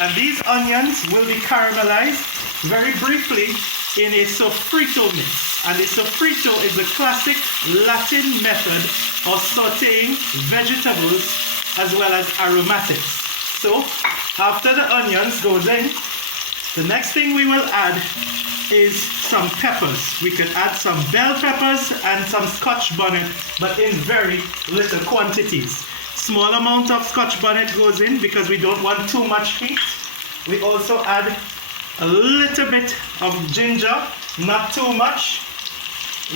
And these onions will be caramelized very briefly in a sofrito mix. And a sofrito is a classic Latin method of sauteing vegetables as well as aromatics. So after the onions goes in, the next thing we will add is some peppers. We could add some bell peppers and some Scotch bonnet, but in very little quantities. Small amount of Scotch bonnet goes in because we don't want too much heat. We also add a little bit of ginger, not too much.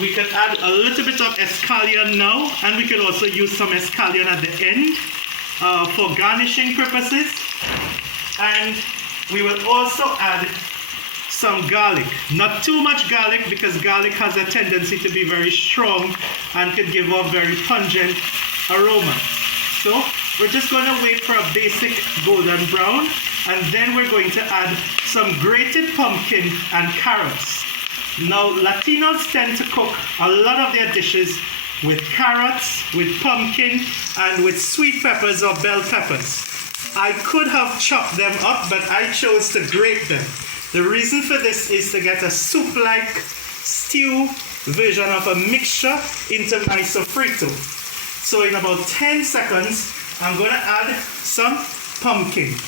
We can add a little bit of escallion now, and we can also use some escallion at the end for garnishing purposes. And we will also add some garlic. Not too much garlic because garlic has a tendency to be very strong and could give off very pungent aroma. So we're just going to wait for a basic golden brown, and then we're going to add some grated pumpkin and carrots. Now Latinos tend to cook a lot of their dishes with carrots, with pumpkin, and with sweet peppers or bell peppers. I could have chopped them up, but I chose to grate them. The reason for this is to get a soup-like stew version of a mixture into my sofrito. So in about 10 seconds, I'm going to add some pumpkin.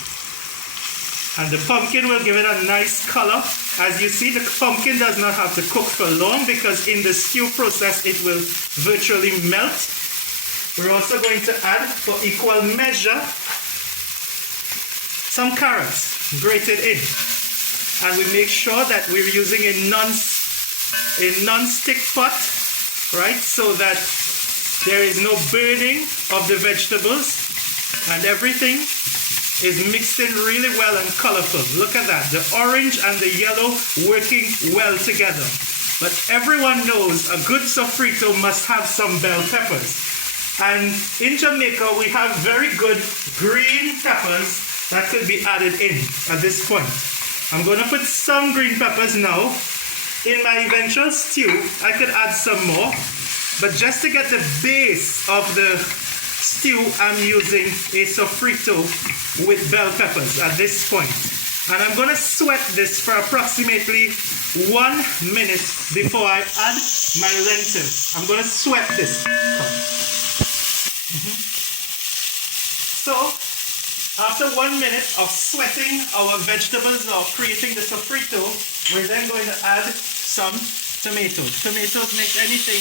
And the pumpkin will give it a nice color. As you see, the pumpkin does not have to cook for long because in the stew process, it will virtually melt. We're also going to add, for equal measure, some carrots grated in. And we make sure that we're using a non-stick pot, right? So that there is no burning of the vegetables and everything is mixed in really well and colorful. Look at that, the orange and the yellow working well together. But everyone knows a good sofrito must have some bell peppers. And in Jamaica, we have very good green peppers that could be added in at this point. I'm going to put some green peppers now. In my eventual stew, I could add some more. But just to get the base of the stew, I'm using a sofrito with bell peppers at this point. And I'm going to sweat this for approximately 1 minute before I add my lentils. I'm going to sweat this. So, after 1 minute of sweating our vegetables or creating the sofrito, we're then going to add some tomatoes. Tomatoes make anything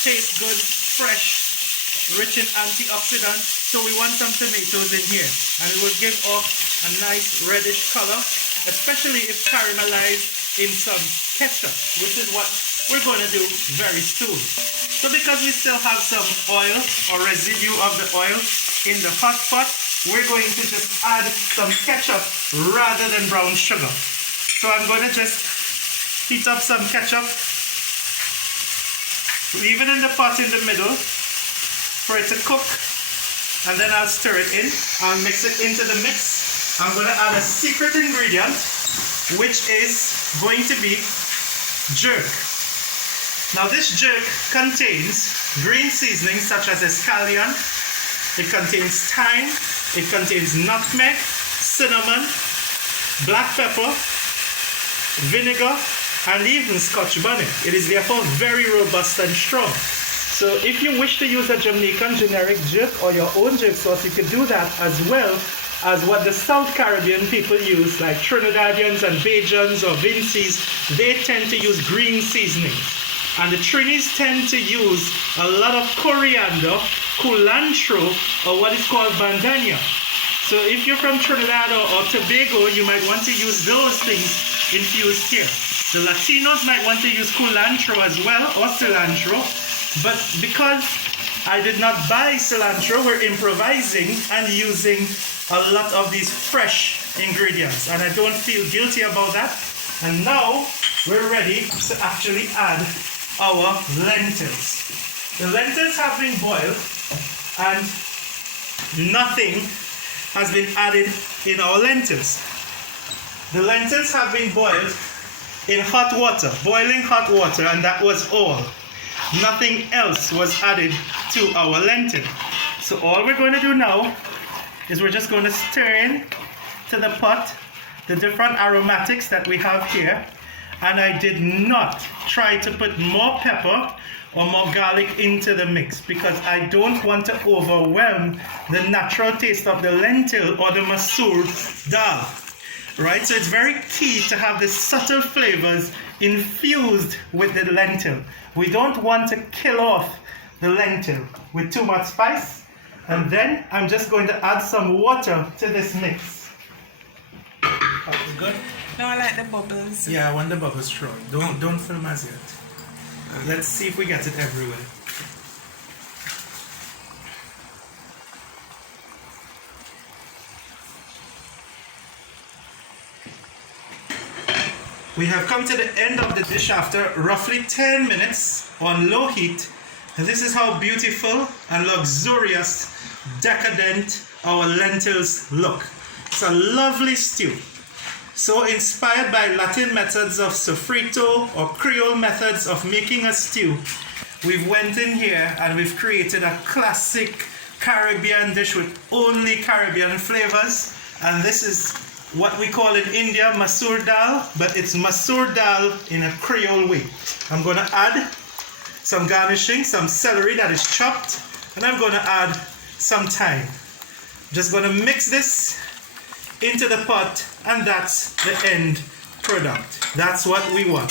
taste good, fresh, rich in antioxidants. So we want some tomatoes in here. And it will give off a nice reddish color, especially if caramelized in some ketchup, which is what we're going to do very soon. So because we still have some oil or residue of the oil in the hot pot, we're going to just add some ketchup rather than brown sugar. So I'm going to just heat up some ketchup, leave it in the pot in the middle for it to cook, and then I'll stir it in. I'll mix it into the mix. I'm going to add a secret ingredient, which is going to be jerk. Now this jerk contains green seasonings such as escallion, it contains thyme, it contains nutmeg, cinnamon, black pepper, vinegar, and even Scotch bonnet. It is therefore very robust and strong. So if you wish to use a Jamaican generic jerk or your own jerk sauce, you can do that as well as what the South Caribbean people use, like Trinidadians and Bajans or Vincies. They tend to use green seasonings. And the Trinis tend to use a lot of coriander, culantro, or what is called bandania. So if you're from Trinidad or Tobago, you might want to use those things infused here. The Latinos might want to use culantro as well, or cilantro. But because I did not buy cilantro, we're improvising and using a lot of these fresh ingredients. And I don't feel guilty about that. And now we're ready to actually add our lentils. The lentils have been boiled and nothing has been added in our lentils. The lentils have been boiled in hot water, boiling hot water, and that was all. Nothing else was added to our lentil. So all we're going to do now is we're just going to stir in to the pot the different aromatics that we have here. And I did not try to put more pepper or more garlic into the mix because I don't want to overwhelm the natural taste of the lentil or the masoor daal. Right? So it's very key to have the subtle flavors infused with the lentil. We don't want to kill off the lentil with too much spice. And then I'm just going to add some water to this mix. That was good. No, I like the bubbles. Yeah, I want the bubbles strong. Don't film as yet. Let's see if we get it everywhere. We have come to the end of the dish after roughly 10 minutes on low heat. And this is how beautiful and luxurious, decadent our lentils look. It's a lovely stew. So inspired by Latin methods of Sofrito or Creole methods of making a stew, we've went in here and we've created a classic Caribbean dish with only Caribbean flavors. And this is what we call in India masoor dal, but it's masoor dal in a Creole way. I'm going to add some garnishing, some celery that is chopped, and I'm going to add some thyme. Just going to mix this into the pot, and that's the end product. That's what we want.